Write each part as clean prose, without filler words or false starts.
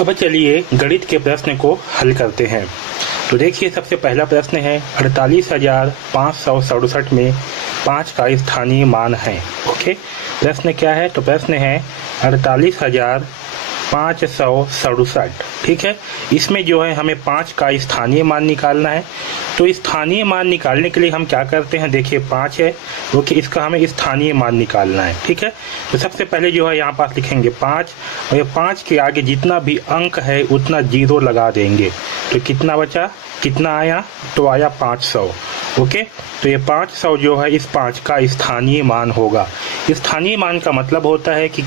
अब चलिए गणित के प्रश्न को हल करते हैं। तो देखिए सबसे पहला प्रश्न है 48,567 में 5 का स्थानीय मान है। ओके, प्रश्न क्या है? तो प्रश्न है 48,567। ठीक है, इसमें जो है हमें 5 का स्थानीय मान निकालना है। तो स्थानीय मान निकालने के लिए हम क्या करते हैं, देखिए 5 है, ओके, इसका हमें स्थानीय मान निकालना है। ठीक है, तो सबसे पहले जो है यहाँ पास लिखेंगे 5 और ये 5 के आगे जितना भी अंक है उतना 0 लगा देंगे। तो कितना बचा, कितना आया? तो आया 500। ओके, तो ये 500 जो है इस 5 का स्थानीय मान होगा। स्थानीय मान का मतलब होता है कि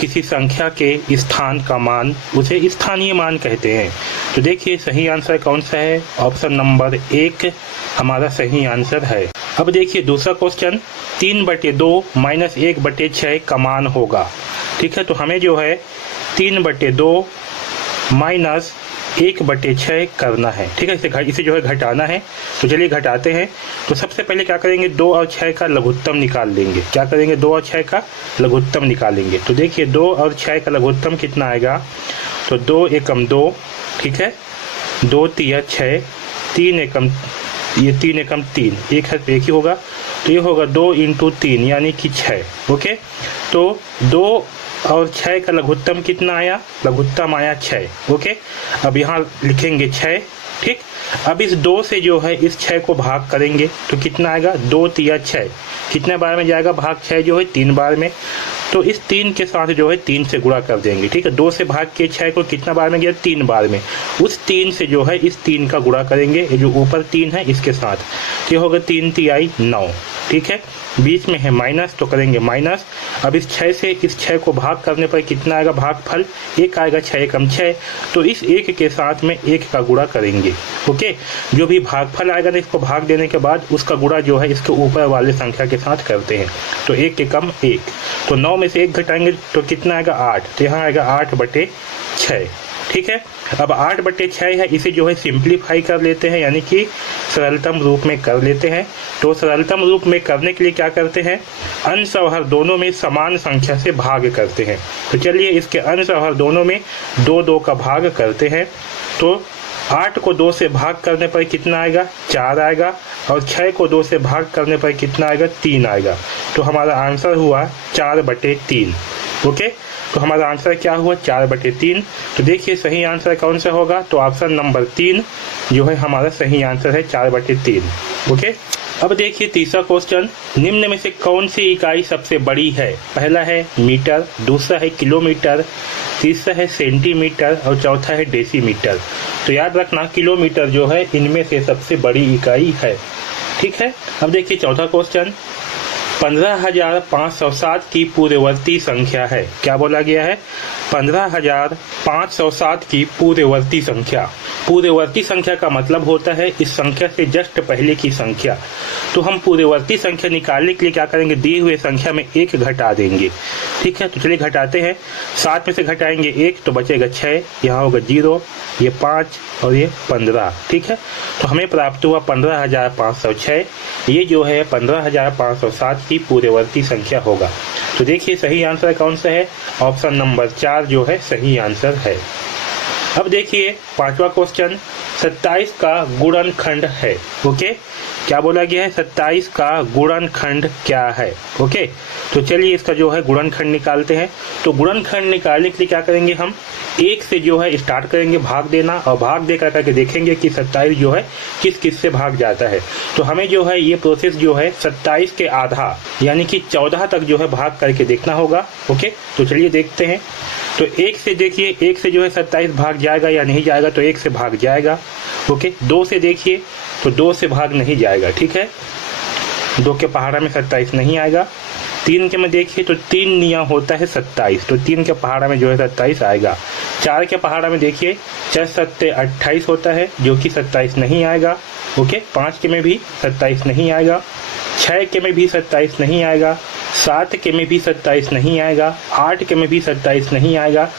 किसी संख्या के स्थान का मान, उसे स्थानीय मान कहते हैं। तो देखिए सही आंसर कौन सा है? ऑप्शन नंबर 1 हमारा सही आंसर है। अब देखिए दूसरा क्वेश्चन, 3/2 - 1/6 का मान होगा। ठीक है, तो हमें जो है 3/2 - 1/6 करना है। ठीक है, इसे जो है घटाना है। तो चलिए घटाते हैं। तो सबसे पहले क्या करेंगे, 2 और 6 का लघुत्तम निकाल लेंगे। क्या करेंगे? 2 और 6 का लघुत्तम निकालेंगे। तो देखिए 2 और 6 का लघुत्तम कितना आएगा? तो 2 एकम 2, ठीक है, 2 तिया 6, 3 एकम 3, एक है तो एक ही होगा। तो ये होगा 2 × 3 यानी कि 6। ओके, तो 2 और 6 का लघुत्तम कितना आया? लघुत्तम आया 6। ओके, अब यहाँ लिखेंगे 6। ठीक, अब इस 2 से जो है इस 6 को भाग करेंगे तो कितना आएगा? 2 तिया 6, कितने बार में जाएगा भाग? 6 जो है 3 बार में। तो इस 3 के साथ जो है 3 से गुणा कर देंगे। ठीक है, 2 से भाग के 6 को कितना बार में गया? 3 बार में। उस 3 से जो है इस 3 का गुणा करेंगे, ये जो ऊपर 3 है इसके साथ। ये होगा 3 तियाई 9। ठीक है, बीच में है माइनस तो करेंगे माइनस। अब इस 6 से इस 6 को भाग करने पर कितना आएगा भागफल? 1 आएगा, 6 एकम 6। तो इस 1 के साथ में 1 का गुणा करेंगे। ओके, जो भी भागफल आएगा ना इसको भाग देने के बाद उसका गुणा जो है इसके ऊपर वाले संख्या के साथ करते हैं। तो 1 एकम 1, तो 9 में से 1 घटाएंगे तो कितना आएगा? 8। तो यहाँ आएगा 8/6। ठीक है, अब 8/6 है, इसे जो है सिंप्लीफाई कर लेते हैं, यानी कि सरलतम रूप में कर लेते हैं। तो सरलतम रूप में करने के लिए क्या करते हैं? अंश और हर दोनों में समान संख्या से भाग करते हैं। तो चलिए इसके अंश और हर दोनों में 2 का भाग करते हैं। तो 8 को 2 से भाग करने पर कितना आएगा? 4 आएगा, और 6 को 2 से भाग करने पर कितना आएगा? 3 आएगा। तो हमारा आंसर हुआ 4/3। ओके, तो हमारा आंसर क्या हुआ? 4/3। तो देखिए सही आंसर कौन सा होगा? तो ऑप्शन नंबर 3 जो है हमारा सही आंसर है, 4/3। ओके, अब देखिए तीसरा क्वेश्चन, निम्न में से कौन सी इकाई सबसे बड़ी है? पहला है मीटर, दूसरा है किलोमीटर, तीसरा है सेंटीमीटर और चौथा है डेसीमीटर। तो याद रखना किलोमीटर जो है इनमें से सबसे बड़ी इकाई है। ठीक है, अब देखिए चौथा क्वेश्चन, 15,507 की पूर्ववर्ती संख्या है। क्या बोला गया है? 15,507 की पूर्ववर्ती संख्या। पूर्ववर्ती संख्या का मतलब होता है इस संख्या से जस्ट पहले की संख्या। तो हम पूर्ववर्ती संख्या निकालने के लिए क्या करेंगे? दिए हुए संख्या में 1 घटा देंगे। ठीक है, तो चलिए घटाते हैं। 7 में से घटाएंगे 1 तो बचेगा 6, यहाँ होगा 0, ये 5 और ये 15। ठीक है, तो हमें प्राप्त हुआ 15,506। ये जो है 15,507 की पूर्ववर्ती संख्या होगा। तो देखिए सही आंसर कौन सा है? ऑप्शन नंबर 4 जो है सही आंसर है। अब देखिए पांचवा क्वेश्चन, 27 का गुणनखंड है। ओके, क्या बोला गया है? 27 का गुणनखंड क्या है? ओके, तो चलिए इसका जो है गुणनखंड निकालते हैं। तो गुणनखंड निकालने के लिए क्या करेंगे? हम 1 से जो है स्टार्ट करेंगे भाग देना, और भाग दे करके देखेंगे कि 27 जो है किस किस से भाग जाता है। तो हमें जो है ये प्रोसेस जो है 27 के आधा यानी कि 14 तक जो है भाग करके देखना होगा। ओके, तो चलिए देखते हैं। तो 1 से देखिए, 1 से जो है 27 भाग जाएगा या नहीं जाएगा? तो 1 से भाग जाएगा। ओके, 2 से देखिए, तो 2 से भाग नहीं जाएगा। ठीक है, 2 के पहाड़ा में 27 नहीं आएगा। 3 के में देखिए तो 3 निया होता है 27, तो 3 के पहाड़ा में जो है 27 आएगा। 4 के पहाड़ा में देखिए 4 7 28 होता है, जो कि 27 नहीं आएगा। ओके, 5 के में भी 27 नहीं आएगा, 6 के में भी 27 नहीं आएगा, 7 के में भी 27 नहीं आएगा, 8 के में भी 27 नहीं आएगा,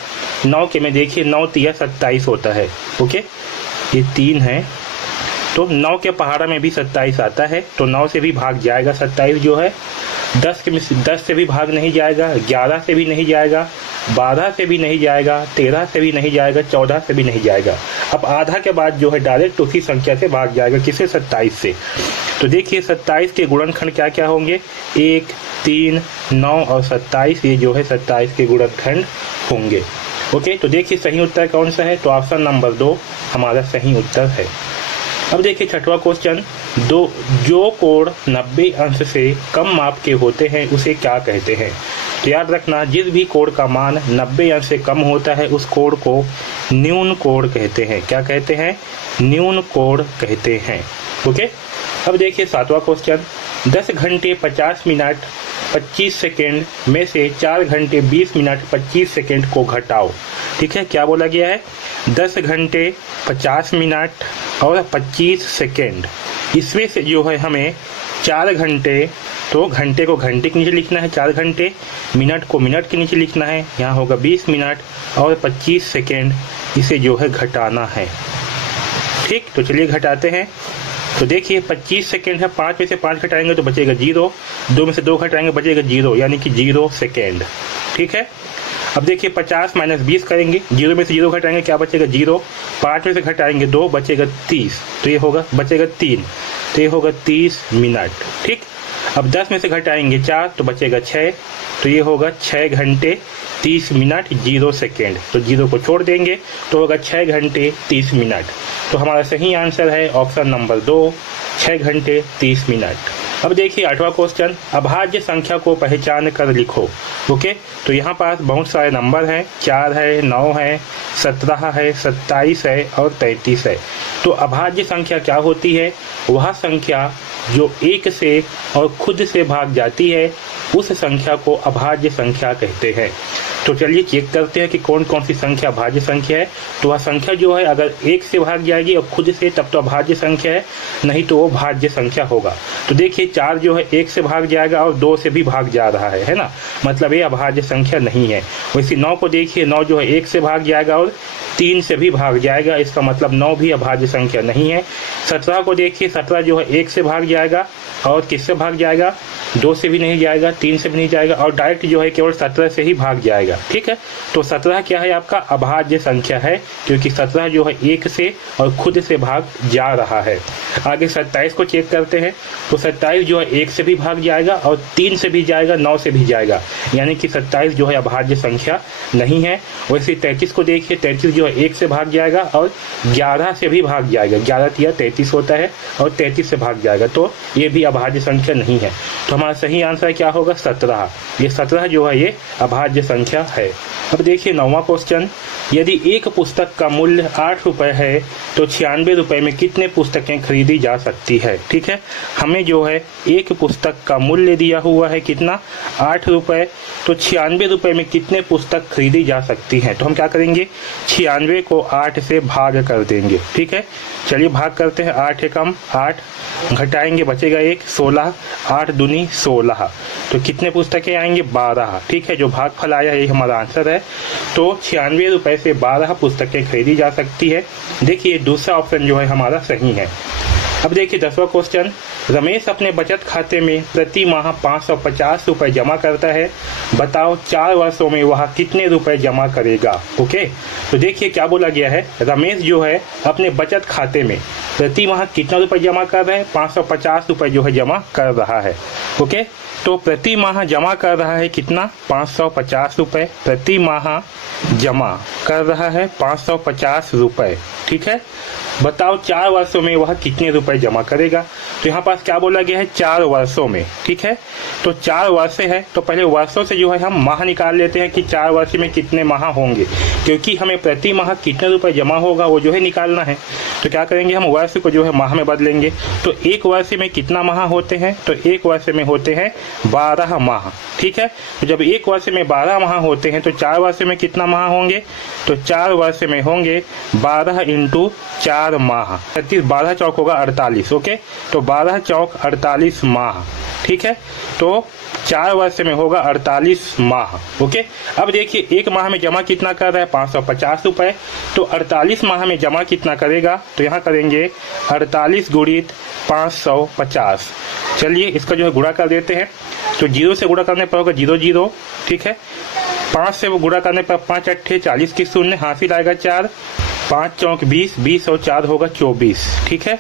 9 के में देखिए 9 तिया 27 होता है। ओके, ये 3 है, तो 9 के पहाड़ा में भी 27 आता है, तो 9 से भी भाग जाएगा 27 जो है। 10 से भी भाग नहीं जाएगा, 11 से भी नहीं जाएगा, 12 से भी नहीं जाएगा, 13 से भी नहीं जाएगा, 14 से भी नहीं जाएगा। अब आधा के बाद जो है डायरेक्ट उसी संख्या से भाग जाएगा, किसे? 27 से। तो देखिए 27 के गुणनखंड क्या क्या होंगे? 1, 3, 9 और 27, ये जो है 27 के गुणनखंड होंगे। ओके, तो देखिए सही उत्तर कौन सा है? तो ऑप्शन नंबर 2 हमारा सही उत्तर है। अब देखिए छठवां क्वेश्चन, जो कोण 90 अंश से कम माप के होते हैं उसे क्या कहते हैं? तो याद रखना, जिस भी कोण का मान 90 अंश से कम होता है उस कोण को न्यून कोण कहते हैं। क्या कहते हैं? न्यून कोण कहते हैं। ओके, अब देखिए सातवां क्वेश्चन, 10 घंटे 50 मिनट 25 सेकेंड में से 4 घंटे 20 मिनट 25 सेकेंड को घटाओ। ठीक है, क्या बोला गया है? 10 घंटे 50 मिनट और 25 सेकेंड, इसमें से जो है हमें 4 घंटे, तो घंटे को घंटे के नीचे लिखना है 4 घंटे, मिनट को मिनट के नीचे लिखना है, यहाँ होगा 20 मिनट और 25 सेकेंड, इसे जो है घटाना है। ठीक, तो चलिए घटाते हैं। तो देखिए 25 सेकेंड है, 5 में से 5 घटाएंगे तो बचेगा 0, 2 में से 2 घटाएंगे बचेगा 0, यानी कि 0 सेकेंड। ठीक है, अब देखिए 50 माइनस 20 करेंगे, 0 में से 0 घटाएंगे क्या बचेगा? 0, 5 में से घटाएंगे 2 बचेगा 30, तो ये होगा बचेगा 3, तो ये होगा 30 मिनट। ठीक, अब 10 में से घटाएंगे 4 तो बचेगा 6, तो ये होगा 6 घंटे 30 मिनट 0 सेकेंड, तो 0 को छोड़ देंगे तो होगा 6 घंटे 30 मिनट। तो हमारा सही आंसर है ऑप्शन नंबर 2, 6 घंटे 30 मिनट। अब देखिए 8वां क्वेश्चन, अभाज्य संख्या को पहचान कर लिखो। ओके, तो यहाँ पास बहुत सारे नंबर हैं, 4 है, 9 है, 17 है, 27 है और 33 है। तो अभाज्य संख्या क्या होती है? वह संख्या जो 1 से और खुद से भाग जाती है उस संख्या को अभाज्य संख्या कहते हैं। तो चलिए चेक करते हैं कि कौन कौन सी संख्या अभाज्य संख्या है। तो वह संख्या जो है अगर 1 से भाग जाएगी और खुद से, तब तो अभाज्य संख्या है, नहीं तो वो भाज्य संख्या होगा। तो देखिए 4 जो है 1 से भाग जाएगा और 2 से भी भाग जा रहा है ना, मतलब ये अभाज्य संख्या नहीं है। वैसे 9 को देखिए, 9 जो है 1 से भाग जाएगा और 3 से भी भाग जाएगा, इसका मतलब 9 भी अभाज्य संख्या नहीं है। 17 को देखिए, 17 जो है 1 से भाग जाएगा और किससे भाग जाएगा? 2 से भी नहीं जाएगा, 3 से भी नहीं जाएगा और डायरेक्ट जो है केवल 17 से ही भाग जाएगा। ठीक है, तो 17 क्या है? आपका अभाज्य संख्या है, क्योंकि 17 जो है 1 से और खुद से भाग जा रहा है। आगे 27 को चेक करते हैं। तो 27 जो है 1 से भी भाग जाएगा और 3 से भी जाएगा, 9 से भी जाएगा, यानी कि 27 जो है अभाज्य संख्या नहीं है। वैसे 33 को देखिए, 33 जो है 1 से भाग जाएगा और 11 से भी भाग जाएगा, 11 या 33 होता है और 33 से भाग जाएगा, तो ये भी अभाज्य संख्या नहीं है। तो हमारा सही आंसर क्या होगा? 17। ये 17 जो है ये अभाज्य संख्या है। अब देखिए 9वां क्वेश्चन, यदि एक पुस्तक का मूल्य 8 रुपये है तो 96 रुपये में कितने पुस्तकें खरीदी जा सकती है? ठीक है, हमें जो है एक पुस्तक का मूल्य दिया हुआ है कितना? 8 रुपये, तो 96 रुपये में कितने पुस्तक खरीदी जा सकती हैं? तो हम क्या करेंगे? 96 को 8 से भाग कर देंगे। ठीक है, चलिए भाग करते हैं। 8 एकम 8, घटाएंगे बचेगा 1, 16, 8 दूनी 16, तो कितने पुस्तकें आएंगे? 12। ठीक है, जो भागफल आया यही हमारा आंसर है। तो 96 रुपये से 12 पुस्तकें खरीदी जा सकती है। देखिए दूसरा ऑप्शन जो है हमारा सही है। अब देखिए 10वां क्वेश्चन, रमेश अपने बचत खाते में प्रति माह 550 रुपये जमा करता है, बताओ 4 वर्षों में वह कितने रुपए जमा करेगा? ओके, तो देखिए क्या बोला गया है, रमेश जो है अपने बचत खाते में प्रति माह कितना रुपए जमा कर रहे हैं? 550 रुपये जो है जमा कर रहा है। ओके, तो प्रति माह जमा कर रहा है कितना? 550 रुपये प्रति माह जमा कर रहा है, 550 रुपये। ठीक है, बताओ 4 वर्षों में वह कितने रुपए जमा करेगा? तो यहाँ पास क्या बोला गया है? 4 वर्षों में। ठीक है, तो 4 वर्ष है तो पहले वर्षों से जो है हम माह निकाल लेते हैं कि 4 वर्ष में कितने माह होंगे, क्योंकि हमें प्रति माह कितने रुपए जमा होगा वो जो है निकालना है। तो क्या करेंगे? हम वर्ष को जो है माह में बदलेंगे। तो 1 वर्ष में कितना माह होते हैं? तो 1 वर्ष में होते हैं 12 माह। ठीक है, तो जब 1 वर्ष में 12 माह होते हैं तो 4 वर्ष में कितना माह होंगे? तो 4 वर्ष में होंगे 12 × 4 माह, 12 चौक होगा 48। ओके, तो 12 चौक 48 माह। ठीक है, तो 4 वर्ष में होगा 48 माह। ओके, अब देखिए 1 माह में जमा कितना कर रहा है? 550 रुपये, तो 48 माह में जमा कितना करेगा? तो यहाँ करेंगे 48 गुणित 550। चलिए इसका जो है गुणा कर देते हैं। तो 0 से गुणा करने पर होगा 0 0। ठीक है, 5 से वो गुणा करने पर 5 अट्ठे 40 की शून्य, हासिल आएगा 4, 5 चौक 20, 20 और 4 होगा 24। ठीक है,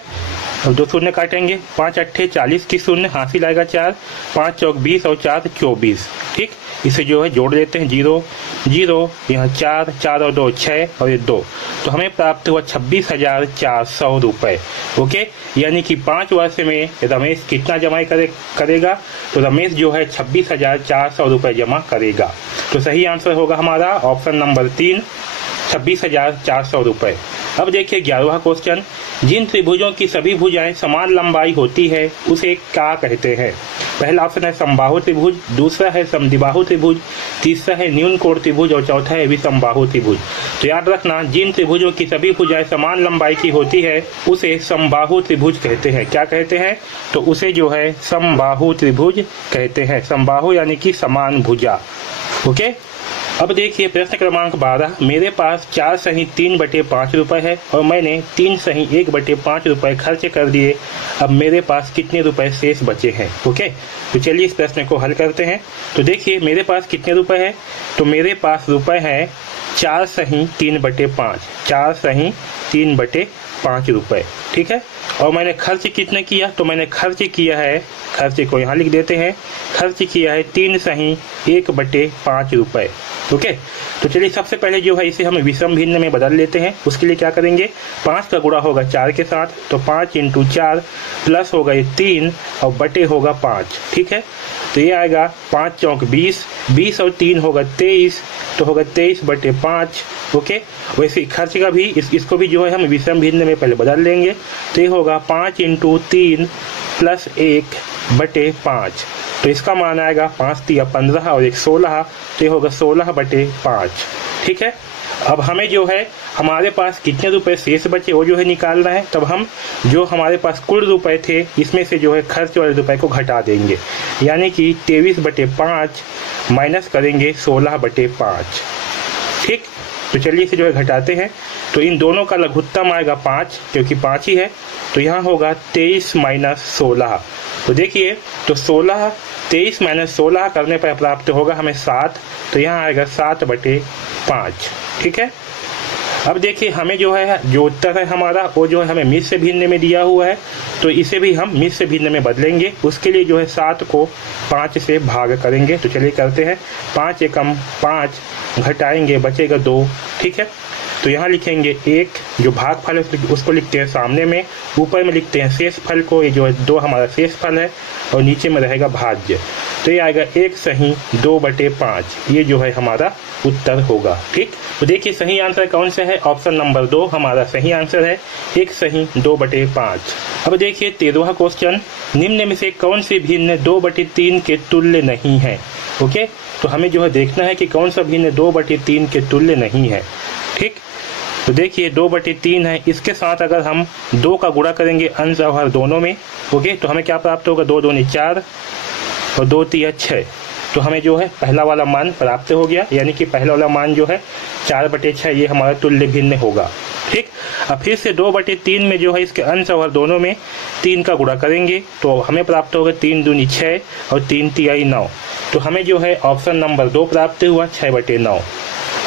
अब 2 शून्य काटेंगे, 5 अट्ठे 40 की शून्य, हासिल आएगा 4, 5 चौक 20 और 4 24। ठीक, इसे जो है जोड़ देते हैं, 0 0, यहाँ 4 4 और 2 6 और ये 2, तो हमें प्राप्त हुआ 26,400 रुपये। ओके, यानी कि 5 वर्ष में रमेश कितना जमा करेगा, तो रमेश जो है 26,400 रुपये जमा करेगा। तो सही आंसर होगा हमारा ऑप्शन नंबर 3, 26,400 रुपये। अब देखिए 11वां क्वेश्चन, जिन त्रिभुजों की सभी भुजाएं समान लंबाई होती है उसे क्या कहते हैं। पहला ऑप्शन है समबाहु त्रिभुज, दूसरा है समद्विबाहु त्रिभुज, तीसरा है न्यून कोण त्रिभुज और चौथा है विसमबाहु त्रिभुज। तो याद रखना, जिन त्रिभुजों की सभी भुजाएं समान लंबाई की होती है उसे समबाहु त्रिभुज कहते हैं। क्या कहते हैं, तो उसे जो है समबाहु त्रिभुज कहते हैं। समबाहु यानी कि समान भुजा। ओके, अब देखिए प्रश्न क्रमांक 12, मेरे पास 4 सही 3/5 रुपये है और मैंने 3 सही 1/5 रुपये खर्च कर दिए। अब मेरे पास कितने रुपए शेष बचे हैं। ओके, तो चलिए इस प्रश्न को हल करते हैं। तो देखिए मेरे पास कितने रुपए हैं, तो मेरे पास रुपए हैं 4 सही 3/5, 4 सही 3/5 रुपये। ठीक है, और मैंने खर्च कितने किया, तो मैंने खर्च किया है, खर्च को यहाँ लिख देते हैं, खर्च किया है 3 सही 1/5 रुपये। ओके, तो चलिए सबसे पहले जो है इसे हम विषम भिन्न में बदल लेते हैं। उसके लिए क्या करेंगे, 5 का गुणा होगा 4 के साथ, तो 5 × 4 प्लस होगा ये 3 और बटे होगा 5। ठीक है, तो ये आएगा 5 चौक 20, 20 और 3 होगा 23, तो होगा 23/5। ओके, वैसे खर्च का भी इसको भी जो है हम विषम भिन्न में पहले बदल लेंगे, तो ये होगा 5 × 3 प्लस 1/5। तो इसका मान आएगा 5 × 15 और 1 16, तो ये होगा 16/5। ठीक है, अब हमें जो है हमारे पास कितने रुपए शेष बचे वो जो है निकालना है। तब हम जो हमारे पास कुल रुपए थे इसमें से जो है खर्च वाले रुपए को घटा देंगे, यानी कि 23/5 माइनस करेंगे 16/5। ठीक, तो चलिए इसे जो है घटाते हैं। तो इन दोनों का लघुत्तम आएगा 5, क्योंकि 5 ही है, तो यहाँ होगा 23 - 16। तो देखिए, तो 23 - 16 करने पर प्राप्त होगा हमें 7, तो यहाँ आएगा 7/5। ठीक है, अब देखिए हमें जो है जो उत्तर है हमारा वो जो है हमें मिश्र भिन्न में दिया हुआ है, तो इसे भी हम मिश्र भिन्न में बदलेंगे। उसके लिए जो है 7 को 5 से भाग करेंगे। तो चलिए करते हैं, 5 एकम 5 घटाएंगे बचेगा 2। ठीक है, तो यहाँ लिखेंगे 1, जो भागफल है उसको लिखते हैं सामने में, ऊपर में लिखते हैं शेष फल को, ये जो है 2 हमारा शेष फल है और नीचे में रहेगा भाज्य। तो ये आएगा 1 सही 2/5, ये जो है हमारा उत्तर होगा। ठीक, तो देखिए सही आंसर कौन सा है, ऑप्शन नंबर 2 हमारा सही आंसर है, 1 सही 2/5। अब देखिए 13वां क्वेश्चन, निम्न में से कौन सी भिन्न 2/3 के तुल्य नहीं है। ओके, तो हमें जो है देखना है कि कौन सा भिन्न 2/3 के तुल्य नहीं है। ठीक, तो देखिए 2/3 है, इसके साथ अगर हम 2 का गुणा करेंगे अंश और हर दोनों में, ओके, तो हमें क्या प्राप्त होगा, 2 दूनी 4 और 2 तिया 6। तो हमें जो है पहला वाला मान प्राप्त हो गया, यानी कि पहला वाला मान जो है 4/6 ये हमारा तुल्य भिन्न होगा। ठीक, अब फिर से 2/3 में जो है इसके अंश और दोनों में 3 का गुणा करेंगे, तो हमें प्राप्त होगा 3 दूनी 6 और 3 तिहाई 9। तो हमें जो है ऑप्शन नंबर 2 प्राप्त हुआ, 6/9।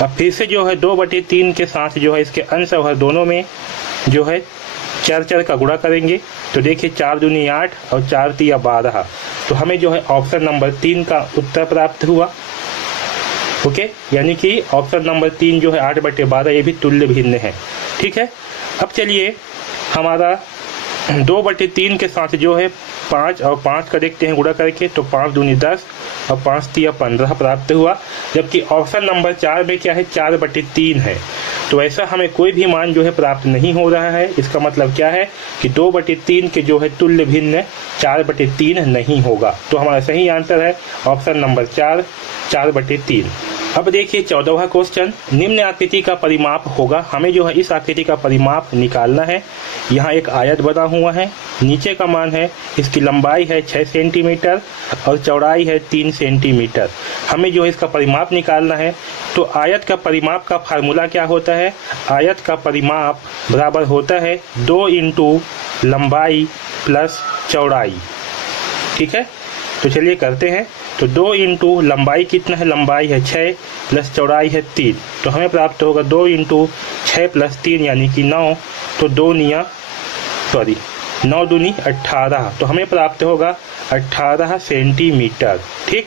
अब फिर से जो है 2/3 के साथ जो है इसके अंश और दोनों में जो है 4 का गुणा करेंगे, तो देखिए 4 दूनी 8 और 4 तिया 12। तो हमें जो है ऑप्शन नंबर 3 का उत्तर प्राप्त हुआ। ओके, यानी कि ऑप्शन नंबर 3 जो है 8/12 ये भी तुल्य भिन्न है। ठीक है, अब चलिए हमारा 2/3 के साथ जो है 5 और 5 का देखते हैं गुणा करके, तो 5 दूनी 10 और 5 तिया 15 प्राप्त हुआ। जबकि ऑप्शन नंबर 4 में क्या है, 4/3 है। तो ऐसा हमें कोई भी मान जो है प्राप्त नहीं हो रहा है। इसका मतलब क्या है कि 2/3 के जो है तुल्य भिन्न 4/3 नहीं होगा। तो हमारा सही आंसर है ऑप्शन नंबर 4, 4/3। अब देखिए 14वां क्वेश्चन, निम्न आकृति का परिमाप होगा। हमें जो है इस आकृति का परिमाप निकालना है। यहाँ एक आयत बना हुआ है, नीचे का मान है, इसकी लंबाई है 6 सेंटीमीटर और चौड़ाई है 3 सेंटीमीटर। हमें जो है इसका परिमाप निकालना है। तो आयत का परिमाप का फार्मूला क्या होता है, आयत का परिमाप बराबर होता है 2 × लंबाई प्लस चौड़ाई। ठीक है, तो चलिए करते हैं। तो 2 × लंबाई कितना है, लंबाई है 6 प्लस चौड़ाई है 3, तो हमें प्राप्त होगा 2 × 6 + 3 यानी कि 9, तो 9 दूनी 18, तो हमें प्राप्त होगा 18 सेंटीमीटर। ठीक,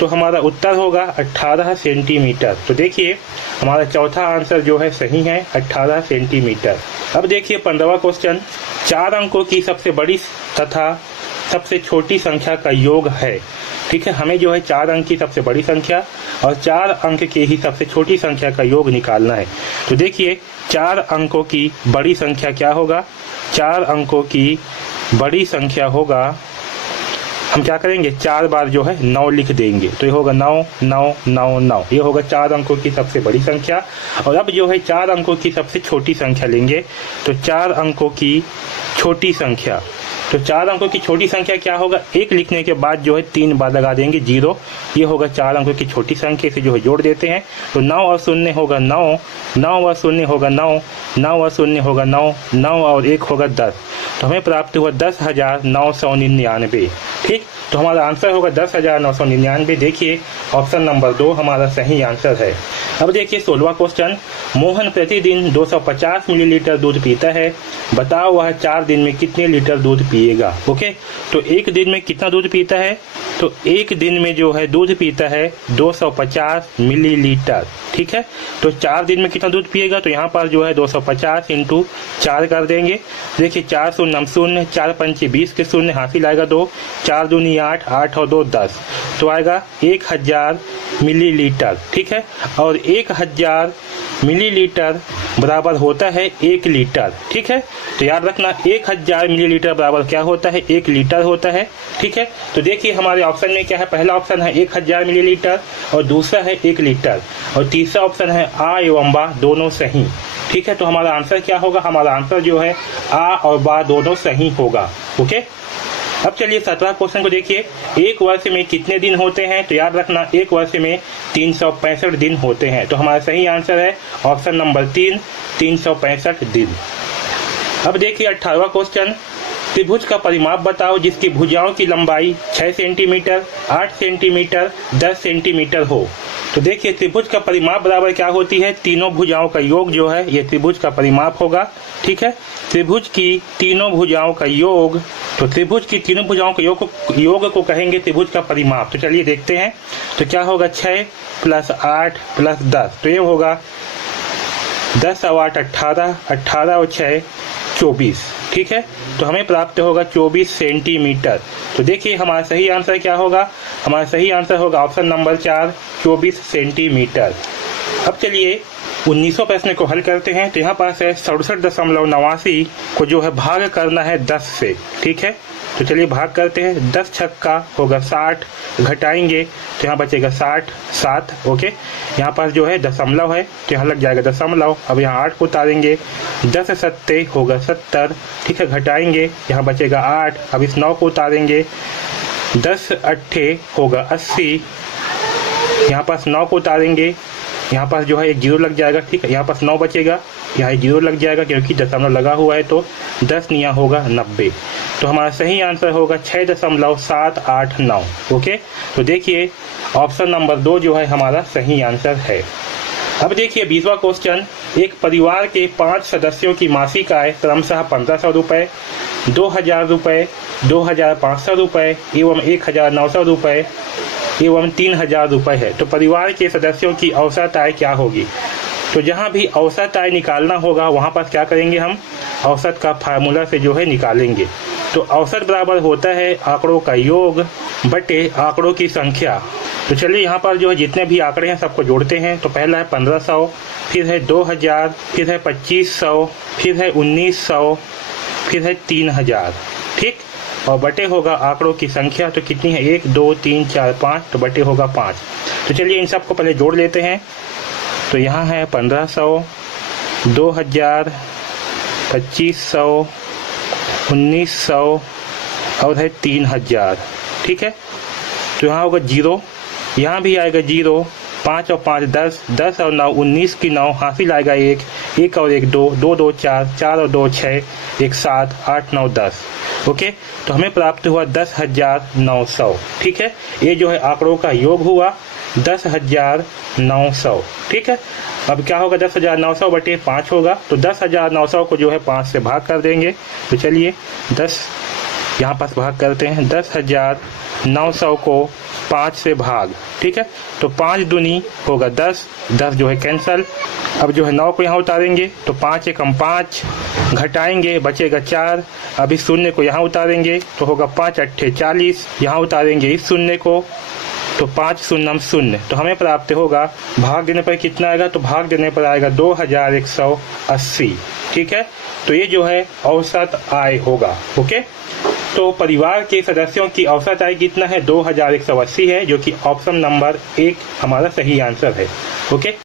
तो हमारा उत्तर होगा 18 सेंटीमीटर। तो देखिए हमारा चौथा आंसर जो है सही है 18 सेंटीमीटर। अब देखिए 15वां क्वेश्चन, 4 अंकों की सबसे बड़ी तथा सबसे छोटी संख्या का योग है। ठीक है, हमें जो है 4 अंक की सबसे बड़ी संख्या और 4 अंक की ही सबसे छोटी संख्या का योग निकालना है। तो देखिए 4 अंकों की बड़ी संख्या क्या होगा, 4 अंकों की बड़ी संख्या होगा, हम क्या करेंगे 4 बार जो है 9 लिख देंगे, तो ये होगा 9 9 9 9, ये होगा 4 अंकों की सबसे बड़ी संख्या। और अब जो है 4 अंकों की सबसे छोटी संख्या लेंगे, तो 4 अंकों की छोटी संख्या, तो 4 अंकों की छोटी संख्या क्या होगा, 1 लिखने के बाद जो है 3 बार लगा देंगे 0, ये होगा 4 अंकों की छोटी संख्या, इसे जो है जोड़ देते हैं, तो 9 और 0 होगा 9, 9 और 0 होगा 9, 9 और 0 होगा 9, 9 और 1 होगा 10, तो हमें प्राप्त हुआ 10,999। ठीक, तो हमारा आंसर होगा 10,999। देखिए ऑप्शन नंबर 2 हमारा सही आंसर है। अब देखिए 16वां क्वेश्चन, मोहन प्रतिदिन 250 मिलीलीटर दूध पीता है, बताओ वह 4 दिन में कितने लीटर दूध पिएगा। ओके, तो एक दिन में कितना दूध पीता है, तो एक दिन में जो है दूध पीता है 250 मिलीलीटर। ठीक है, तो 4 दिन में कितना दूध पिएगा, तो यहाँ पर जो है 250 × 4 कर देंगे। देखिए 4 0 0, 4 5 20 के 0 हासिल आएगा 2, 4 दूनी 8, 8 और 2 10, तो आएगा 1000 मिलीलीटर। ठीक है, और 1000 मिलीलीटर बराबर होता है 1 लीटर। ठीक है, तो याद रखना 1000 मिलीलीटर बराबर क्या होता है, 1 लीटर होता है। ठीक है, तो देखिए हमारे ऑप्शन में क्या है, पहला ऑप्शन है 1000 मिलीलीटर और दूसरा है 1 लीटर और तीसरा ऑप्शन है आ एवं बा दोनों सही। ठीक है, तो हमारा आंसर क्या होगा, हमारा आंसर जो है आ और बा दोनों सही होगा। ओके, अब चलिए 17वां क्वेश्चन को देखिए, एक वर्ष में कितने दिन होते हैं, तो याद रखना एक वर्ष में 365 दिन होते हैं, तो हमारा सही आंसर है ऑप्शन नंबर 3, 365 दिन। अब देखिए 18वां क्वेश्चन, त्रिभुज का परिमाप बताओ जिसकी भुजाओं की लंबाई 6 सेंटीमीटर, 8 सेंटीमीटर, 10 सेंटीमीटर हो। तो देखिए त्रिभुज का परिमाप बराबर क्या होती है, तीनों भुजाओं का योग जो है ये त्रिभुज का परिमाप होगा। ठीक है, त्रिभुज की तीनों भुजाओं का योग, तो त्रिभुज की तीनों भुजाओं के योग को कहेंगे त्रिभुज का परिमाप। तो चलिए देखते हैं, तो क्या होगा 6 + 8 + 10, तो ये होगा 10 और 8 18, 18 और 6 24। ठीक है, तो हमें प्राप्त होगा 24 सेंटीमीटर। तो देखिए हमारा सही आंसर क्या होगा, हमारा सही आंसर होगा ऑप्शन नंबर 4, 24 सेंटीमीटर। अब चलिए 1900 प्रश्न को हल करते हैं। तो यहाँ पास है 67.89 को जो है भाग करना है 10 से। ठीक है, तो चलिए भाग करते हैं। 10 छक्का होगा 60, घटाएंगे तो यहाँ बचेगा 60, 7। ओके, यहाँ पास जो है दशमलव है तो यहाँ लग जाएगा दशमलव। अब यहाँ 8 को उतारेंगे, 10 सत्ते होगा 70। ठीक है, घटाएंगे यहाँ बचेगा 8। अब इस 9 को उतारेंगे, 10 अट्ठे होगा 80। यहाँ पास 9 को उतारेंगे, यहाँ पास जो है एक 0 लग जाएगा। ठीक है, यहाँ पास 9 बचेगा, यहाँ 0 लग जाएगा क्योंकि दशमलव लगा हुआ है, तो 10 निया होगा 90। तो हमारा सही आंसर होगा 6.789। ओके, तो देखिए ऑप्शन नंबर 2 जो है हमारा सही आंसर है। अब देखिए 20वां क्वेश्चन, एक परिवार के 5 सदस्यों की मासिक आय क्रमशः 1500 रुपये, 2000 रुपये, 2500 रुपये एवं 1900 रुपये एवं 3000 रुपये है। तो परिवार के सदस्यों की औसत आय क्या होगी। तो जहाँ भी औसत आय निकालना होगा वहाँ पर क्या करेंगे, हम औसत का फार्मूला से जो है निकालेंगे। तो औसत बराबर होता है आंकड़ों का योग बटे आंकड़ों की संख्या। तो चलिए यहाँ पर जो है जितने भी आंकड़े हैं सबको जोड़ते हैं। तो पहला है 1500, फिर है 2000, फिर है 2500, फिर है 1900, फिर है 3000। ठीक, और बटे होगा आंकड़ों की संख्या। तो कितनी है, 1 2 3 4 5, तो बटे होगा 5। तो चलिए इन सबको पहले जोड़ लेते हैं। तो यहाँ है 1500, 2000, 2500, 1900 और है 3000। ठीक है, तो यहाँ होगा 0, यहाँ भी आएगा 0, 5 और 5 10, 10 और 9 19 की 9 हासिल आएगा 1, 1 और 1 2, 2 2 4, 4 और 2 6, 1 7, 8 9 10। ओके, तो हमें प्राप्त हुआ 10,900। ठीक है, ये जो है आंकड़ों का योग हुआ। 10,900। ठीक है, अब क्या होगा 10,900 बटे 5 होगा, तो 10,900 को जो है 5 से भाग कर देंगे। तो चलिए 10 यहाँ पास भाग करते हैं, 10,900 को 5 से भाग। ठीक है, तो 5 दूनी होगा 10, 10 जो है कैंसल। अब जो है 9 को यहाँ उतारेंगे, तो 5 एकम 5, घटाएंगे बचेगा 4। अब इस शून्य को यहाँ उतारेंगे तो होगा 5 अट्ठे 40, यहाँ उतारेंगे इस शून्य को तो 5 शून्यम शून्य, तो हमें प्राप्त होगा, भाग देने पर कितना आएगा, तो भाग देने पर आएगा 2180। ठीक है, तो ये जो है औसत आय होगा। ओके, तो परिवार के सदस्यों की औसत आय कितना है, 2180 है, जो कि ऑप्शन नंबर 1 हमारा सही आंसर है। ओके।